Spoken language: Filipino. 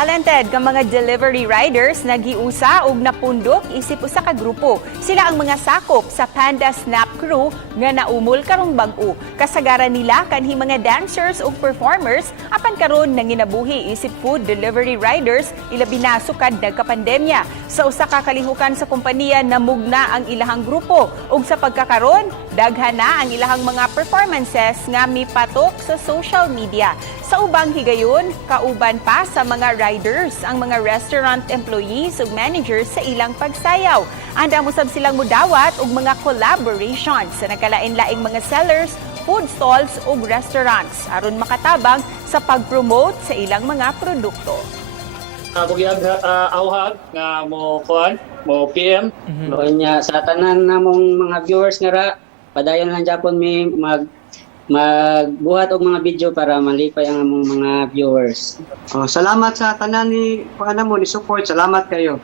talented nga mga delivery riders nagiusa og napundok isip usa ka grupo. Sila ang mga sakop sa Panda Snap crew nga naumol karong bag-o. Kasagaran nila kanhi mga dancers ug performers apan karon nanginabuhi isip food delivery riders ilabi na sukad nagka-pandemya. Sa usa ka kalihukan sa kompanya namugna ang ilahang grupo ug sa pagkakaron daghan na ang ilahang mga performances nga mipatok sa social media. Sa ubang higayon, kauban pa sa mga riders ang mga restaurant employees ug managers sa ilang pagsayaw. Anda mo sab silang mudawat og mga collaborations sa nagkalain-laing mga sellers, food stalls ug restaurants aron makatabang sa pag-promote sa ilang mga produkto. Ako awhag nga mo kuan, mo PM. Nya sa tanan namong mga viewers nga ra, padayon lang Japon mi magbuhat og mga video para malipay ang among mga viewers. Salamat sa tanan ni support. Salamat kayo.